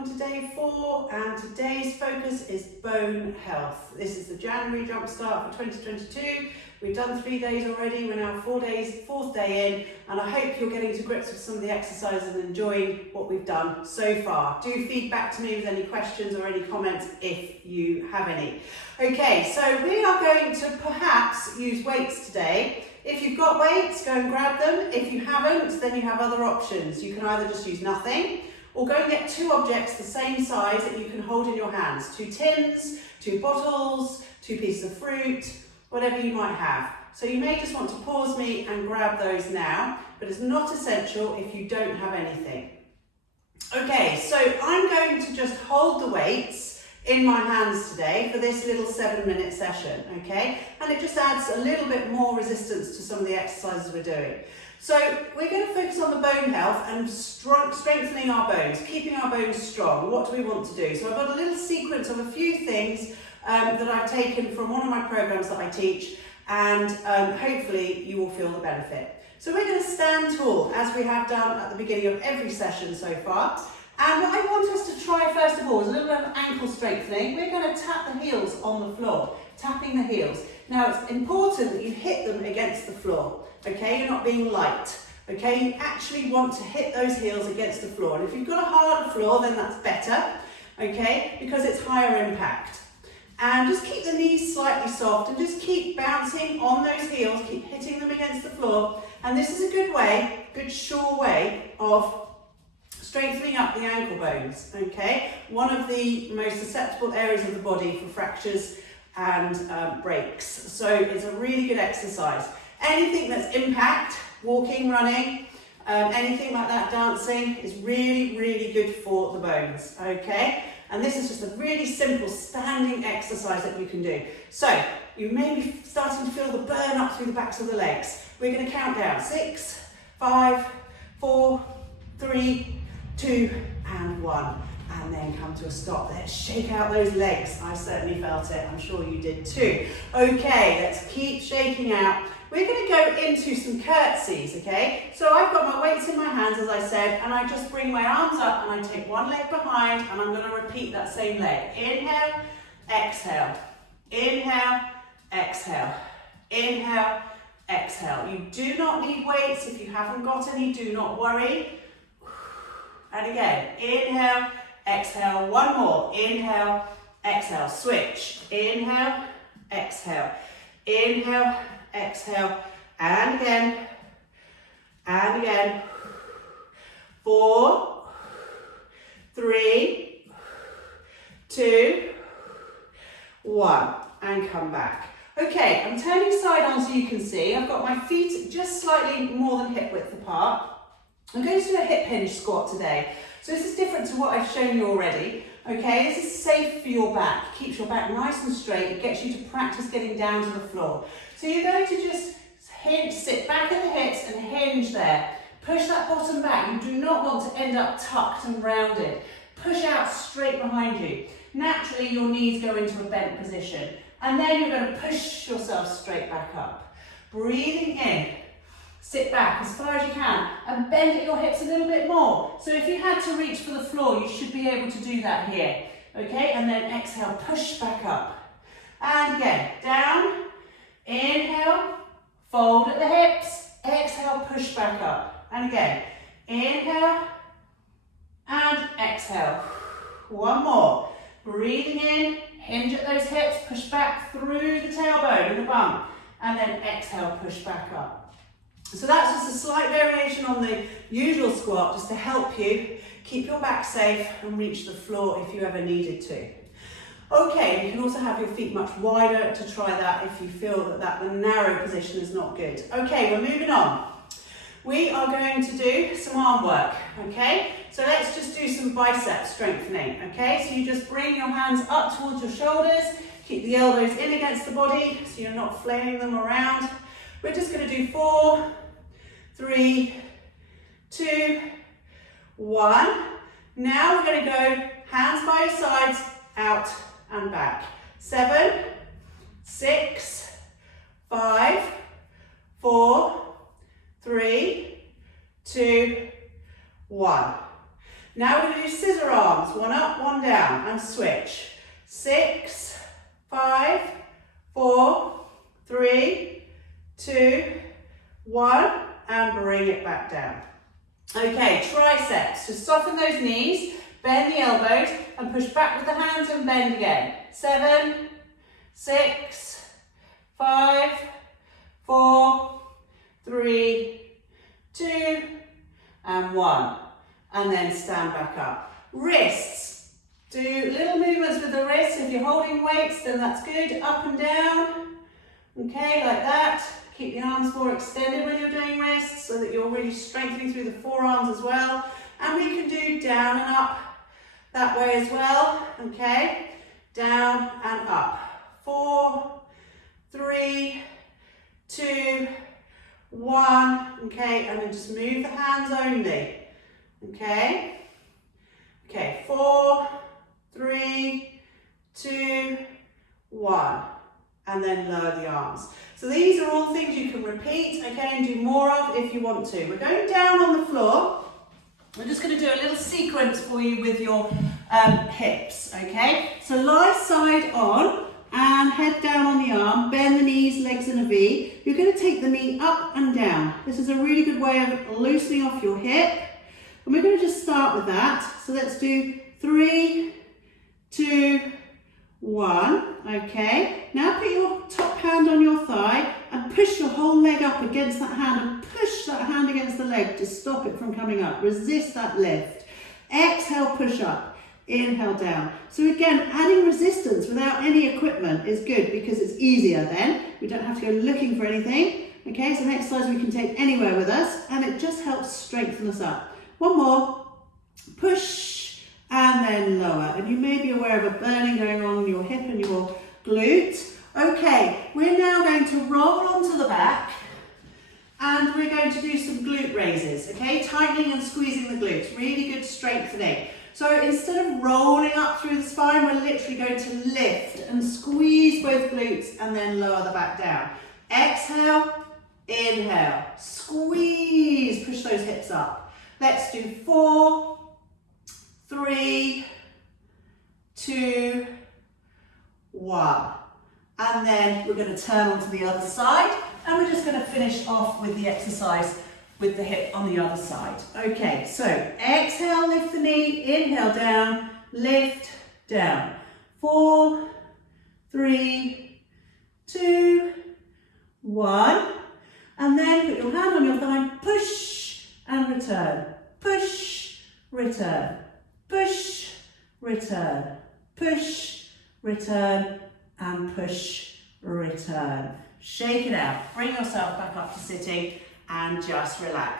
welcome to day 4, and today's focus is bone health. This is the January Jumpstart for 2022. We've done 3 days already, we're now 4 days, 4th day in, and I hope you're getting to grips with some of the exercises and enjoying what we've done so far. Do feed back to me with any questions or any comments if you have any. Okay, so we are going to perhaps use weights today. If you've got weights, go and grab them. If you haven't, then you have other options. You can either just use nothing, or go and get 2 objects the same size that you can hold in your hands. 2 tins, 2 bottles, 2 pieces of fruit, whatever you might have. So you may just want to pause me and grab those now, but it's not essential if you don't have anything. Okay, so I'm going to just hold the weights in my hands today for this little 7-minute session, okay? And it just adds a little bit more resistance to some of the exercises we're doing. So we're going to focus on the bone health and strengthening our bones, keeping our bones strong. What do we want to do? So I've got a little sequence of a few things that I've taken from one of my programs that I teach, and hopefully you will feel the benefit. So we're going to stand tall, as we have done at the beginning of every session so far. And what I want us to try first of all is a little bit of ankle strengthening. We're going to tap the heels on the floor, tapping the heels. Now it's important that you hit them against the floor, okay? You're not being light, okay? You actually want to hit those heels against the floor. And if you've got a harder floor, then that's better, okay? Because it's higher impact. And just keep the knees slightly soft and just keep bouncing on those heels, keep hitting them against the floor. And this is a good way, good sure way of strengthening up the ankle bones, okay? One of the most susceptible areas of the body for fractures and breaks. So it's a really good exercise. Anything that's impact, walking, running, anything like that, dancing, is really, really good for the bones, okay? And this is just a really simple standing exercise that you can do. So you may be starting to feel the burn up through the backs of the legs. We're going to count down. 6, 5, 4, 3, 2 and 1, and then come to a stop. Let's shake out those legs. I certainly felt it. I'm sure you did too. Okay, let's keep shaking out. We're going to go into some curtsies, okay? So I've got my weights in my hands, as I said, and I just bring my arms up and I take one leg behind, and I'm going to repeat that same leg. Inhale, exhale. Inhale, exhale. Inhale, exhale. You do not need weights. If you haven't got any, do not worry. And again, inhale, exhale, one more. Inhale, exhale, switch. Inhale, exhale. Inhale, exhale, and again, and again. 4, 3, 2, 1, and come back. Okay, I'm turning side on so you can see. I've got my feet just slightly more than hip width apart. I'm going to do a hip hinge squat today. So this is different to what I've shown you already. Okay, this is safe for your back. Keeps your back nice and straight. It gets you to practice getting down to the floor. So you're going to just hinge, sit back at the hips and hinge there. Push that bottom back. You do not want to end up tucked and rounded. Push out straight behind you. Naturally, your knees go into a bent position. And then you're going to push yourself straight back up. Breathing in. Sit back as far as you can and bend at your hips a little bit more. So if you had to reach for the floor, you should be able to do that here. Okay, and then exhale, push back up. And again, down, inhale, fold at the hips, exhale, push back up. And again, inhale, and exhale. One more. Breathing in, hinge at those hips, push back through the tailbone and the bum. And then exhale, push back up. So that's just a slight variation on the usual squat, just to help you keep your back safe and reach the floor if you ever needed to. Okay, you can also have your feet much wider to try that if you feel that the narrow position is not good. Okay, we're moving on. We are going to do some arm work, okay? So let's just do some bicep strengthening, okay? So you just bring your hands up towards your shoulders, keep the elbows in against the body so you're not flailing them around. We're just going to do 4, 3, 2, 1. Now we're going to go hands by your sides, out and back. 7, 6, 5, 4, 3, 2, 1. Now we're going to do scissor arms, 1 up, 1 down, and switch. 6, 5, 4, 3, 2, 1, and bring it back down. Okay, triceps, to soften those knees, bend the elbows, and push back with the hands and bend again. 7, 6, 5, 4, 3, 2, and 1. And then stand back up. Wrists. Do little movements with the wrists. If you're holding weights, then that's good. Up and down. Okay, like that. Keep the arms more extended when you're doing wrists so that you're really strengthening through the forearms as well. And we can do down and up that way as well. Okay, down and up. 4, 3, 2, 1. Okay, and then just move the hands only. Okay, 4, 3, 2, 1, and then lower the arms. So these are all things you can repeat, okay, and do more of if you want to. We're going down on the floor. We're just going to do a little sequence for you with your hips, okay? So lie side on and head down on the arm, bend the knees, legs in a V. You're going to take the knee up and down. This is a really good way of loosening off your hip. And we're going to just start with that. So let's do 3, 2, 1. Okay. Now put your top hand on your thigh and push your whole leg up against that hand and push that hand against the leg to stop it from coming up. Resist that lift. Exhale, push up. Inhale, down. So again, adding resistance without any equipment is good because it's easier then. We don't have to go looking for anything. Okay, it's an exercise we can take anywhere with us and it just helps strengthen us up. One more, push and then lower. And you may be aware of a burning going on in your hip and your glute. Okay, we're now going to roll onto the back and we're going to do some glute raises, okay? Tightening and squeezing the glutes, really good strengthening. So instead of rolling up through the spine, we're literally going to lift and squeeze both glutes and then lower the back down. Exhale, inhale, squeeze, push those hips up. Let's do 4, 3, 2, 1. And then we're going to turn onto the other side and we're just going to finish off with the exercise with the hip on the other side. Okay, so exhale, lift the knee, inhale down, lift, down. 4, 3, 2, 1. And then put your hand on your thigh, push and return. Push, return. Push, return. Push, return, and push, return. Shake it out. Bring yourself back up to sitting and just relax.